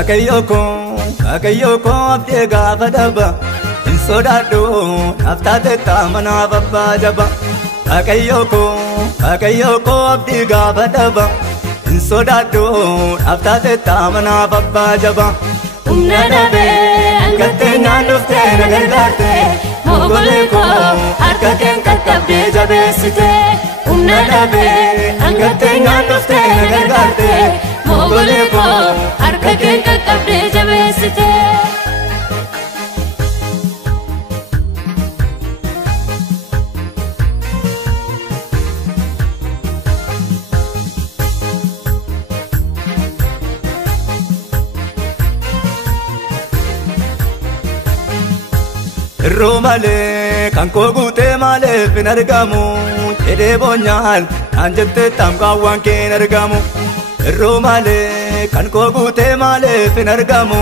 Kakayoko abdee gaafa dhaba hin sodaadhu naftaate taamana babbaa jaba. Kakayoko abdee gaafa dhaba hin sodaadhu naftaate taamana babbaa jaba. Humna dhabee hangattee naannoftee na gargaarte mogolee koo harka keen qaqqabdee jabeessite. Humna dhabee hangattee naannoftee na gargaarte mogolee koo harka keen qaqqabdee jabeessite. Roomale kan koo guutee maaleef hin argamu jedhee boonyaan naan jettee tamkaawwan kee hin argamu. Roomale kan koo guutee maaleef hin argamu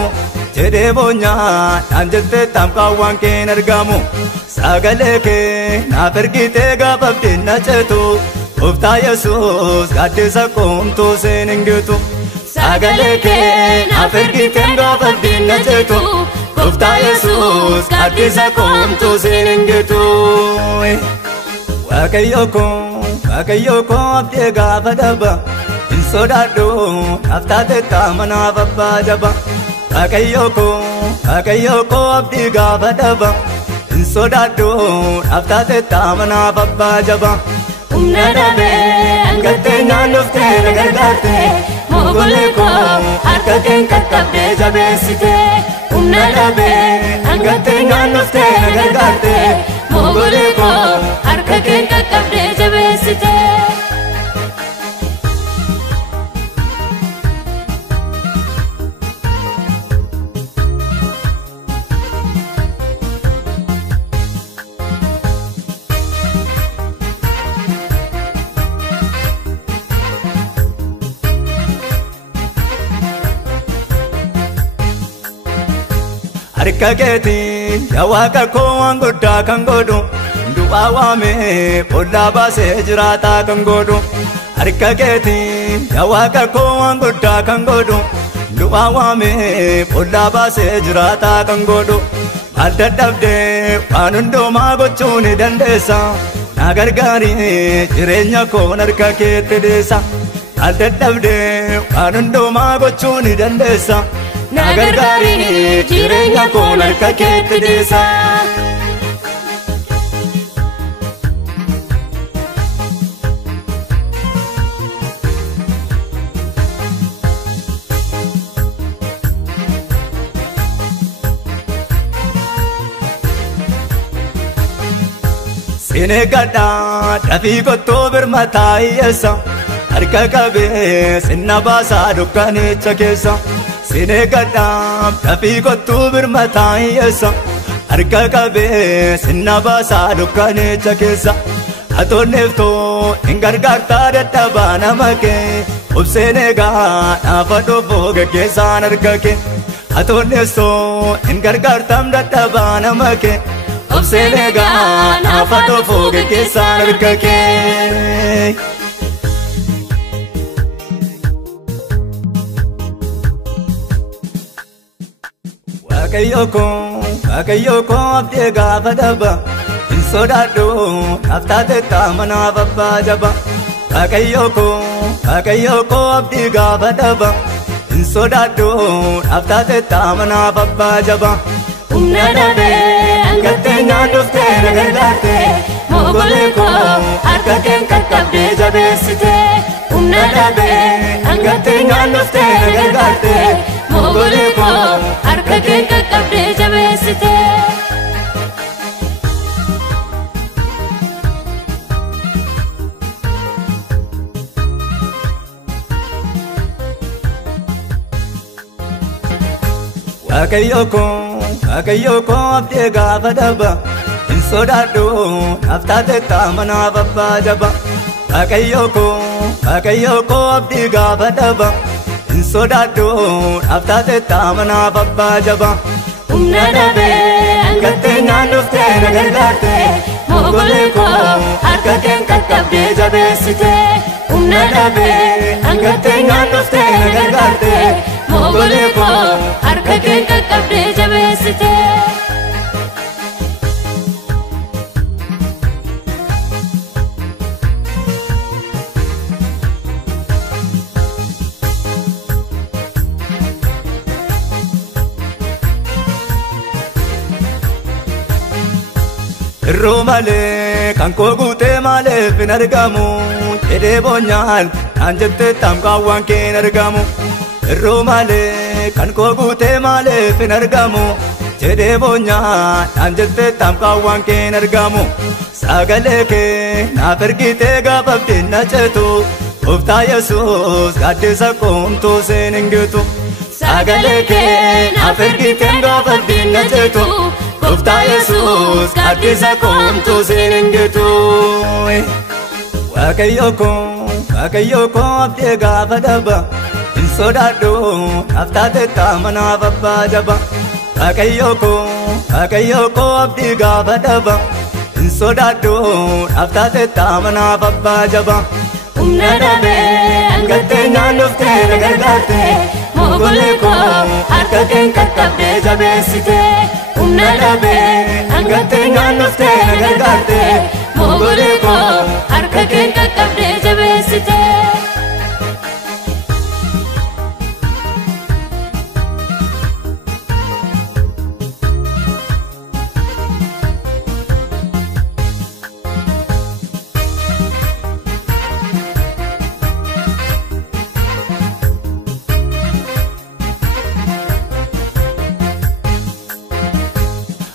jedhee boonyaan naan jettee tamkaawwan kee hin argamu. Sagalee kee naaf ergitee gaafa abdiin na ceetu Gooftaa Yesuus gaaddisa koomtuu seen hin gitu. Sagalee kee naaf ergitee gaafa abdiin na ceetu Gooftaa Yesuus gaaddisa koomtuu seen hin gitu. Waaqayyoko abdee gaafa dhaba hin sodaadhu naftaate taamana babbaa jaba. Waaqayyoko abdee gaafa dhaba hin sodaadhu naftaate taamana babbaa jaba. Humna dhabee hangattee naannoftee na gargaarte mogolee koo harka keen qaqqabdee jabeessite. Humna dhabee hangattee naannoftee na gargaarte mogolee koo harka keen qaqqabdee jabeessite. Harka keetiin yaa Waaqa koo waan guddaa kan godhu du'aa waamee boollaa baasee jiraataa kan godhu. Harka keetiin yaa Waaqa koo waan guddaa kan godhu du'aa waamee boollaa baasee jiraataa kan godhu. Maal dadhabdee waan hundumaa gochuu ni dandeessa na gargaari jireenya koo harka keetti dhiisa. Maal dadhabdee waan hundumaa gochuu ni dandeessa na gargaari jireenya koo harka keetti dhiisa. Sine gadhaa dafii qottoo birmataa hiyyeessa harka qabee sinna baasaa dukkanicha keessa. Sine gadhaa dafii qottuu birmataa hiyyeessa harka qabee sinna baasaa dukkanicha keessa. Atoonneeftoo hin gargaartaa dadhabaa nama kee obseen eegaa dhaafa dhofoo geggeessaan harka kee. Atoonneeftoo hin gargaartaam dadhabaa nama kee obseen eegaa dhaafa dhofoo geggeessaan harka kee. Waaqayyoko abdee gaafa dhaba hin sodaadhu naftaate taamana babbaa jaba. Waaqayyoko abdee gaafa dhaba hin sodaadhu naftaate taamana babbaa jaba. Humna dhabee hangattee naannoftee na gargaarte mogolee koo harka keen qaqqabdee jabeessite. Humna dhabee hangattee naannoftee na gargaarte mogolee koo harka keen qaqqabdee jabeessite. Waaqayyoko abdee gaafa dhaba hin sodaadhu naftaate taamana babbaa jaba. Waaqayyoko abdee gaafa dhaba hin sodaadhu naftaate taamana babbaa jaba. Humna dhabee hangattee naannoftee na gargaarte mogolee koo harka keen qaqqabdee jabeessite. Humna dhabee hangattee naannoftee na gargaarte mogolee koo harka keen qaqqabdee jabeessite. Romale kan ko gute male fin argamu ede bonyal anjette tamkawan ken argamu Romale kan ko gute male fin argamu ede bonyal anjette tamkawan ken argamu sagale ke na pergite gababde na chetu ufta yesus gadisa komto senengetu sagale ke na pergite gababde na chetu Ufta Yesus gadisa komto senengetu Wakayo ko abde gaafa daba insodaddo aftate tamana babba jaba Wakayo ko abde gaafa daba insodaddo aftate tamana babba jaba Umna dabe angatte nyanufte nagargarte mogolee koo harka keen qaqqabdee jabeessite. Umna dabe angatte nyanufte nagargarte mogolee koo harka keen qaqqabdee jabeessite.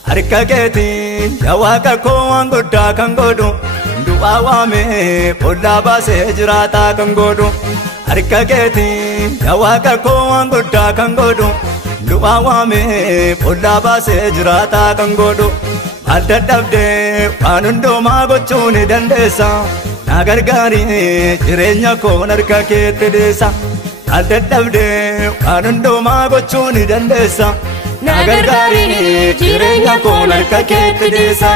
Harka keetiin yaa waaqa koo waan guddaa kan godhu du'aa waamee boolla baasee jiraataa kan godhu Harka keetiin yaa waaqa koo waan guddaa kan godhu du'aa waamee boolla baasee jiraataa kan godhu Maal dadhabdee waan hundumaa gochuu ni dandeessa na gargaari jireenya koo harka keetti dhiisa Maal dadhabdee waan hundumaa gochuu ni dandeessa Na gargaari jireenya koo harka keetti dhiisa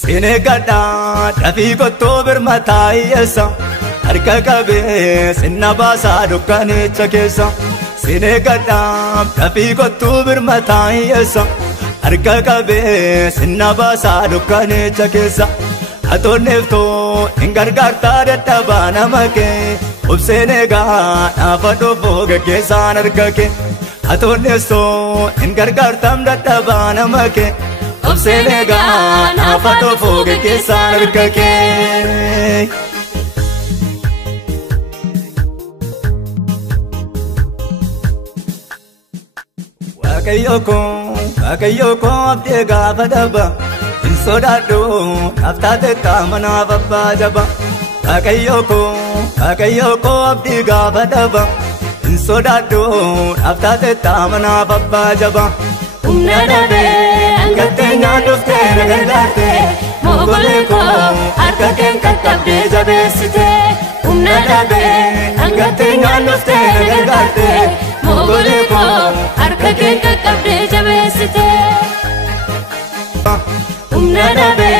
Sine gadda dafii kottoo birmataa hiyyeessa harka qabee sinna baasaa dukkanicha keessa Sine gadda dafii kottuu birmataa hiyyeessa harka qabee sinna baasaa dukkanicha keessa Atoonneeftoo hin gargaartaa dadhabaa nama kee obseen eegaa naafa dhofoo geggeessaan harka kee Atoonneeftoo hin gargaartaam dadhabaa nama kee obseen eegaa naafa dhofoo geggeessaan harka kee Wakayo ko abde gaafa daba insodaddo aftate tamana babba jaba Wakayo ko abde gaafa daba insodaddo aftate tamana babba jaba Umna dabe angatte nyanufte nagargarte mogolee koo harka keen qaqqabdee jabeessite. Umna dabe angatte nyanufte nagargarte mogolee koo harka keen qaqqabdee jabeessite. Umna dabe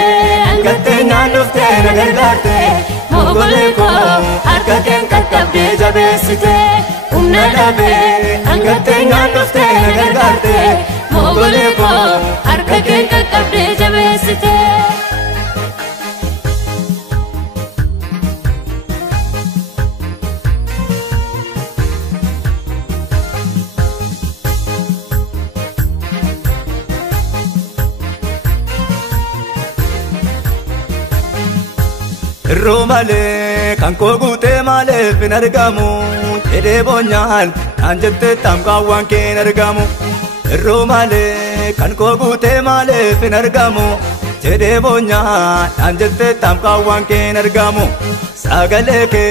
angatte nyanufte nagargarte mogolee koo harka keen qaqqabdee jabeessite. Umna dabe angatte nyanufte nagargarte mogolee koo harka keen qaqqabdee jabeessite. Romale kan ko gute male fin argamu ede bonyal anjette tamkawan ken argamu Romale kan ko gute male fin argamu ede bonyal anjette tamkawan ken argamu sagale ke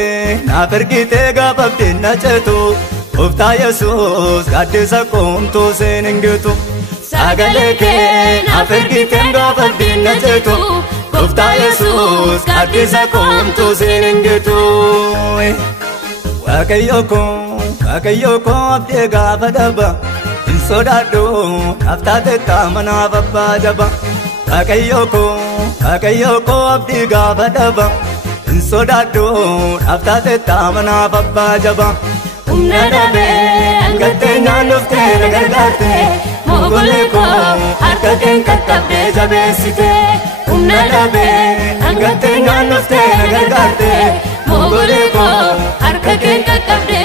na pergite gababde na chetu ufta Yesus gadisa komto senengetu sagale ke na pergite gababde na chetu Ufta Yesus gadisa komto senengetu Waaqayyo ko abdii gaafa dhaba hin sodaadhu haftaate taamanaaf abbaa jaba. Waaqayyo ko abdii gaafa dhaba hin sodaadhu haftaate taamanaaf abbaa jaba. Humna dhabee hangattee naannoftee na gargaarte mogolee koo harka keen qaqqabdee jabeessite. Humna dhabee hangattee naannoftee na gargaarte mogolee koo harka keen qaqqabdee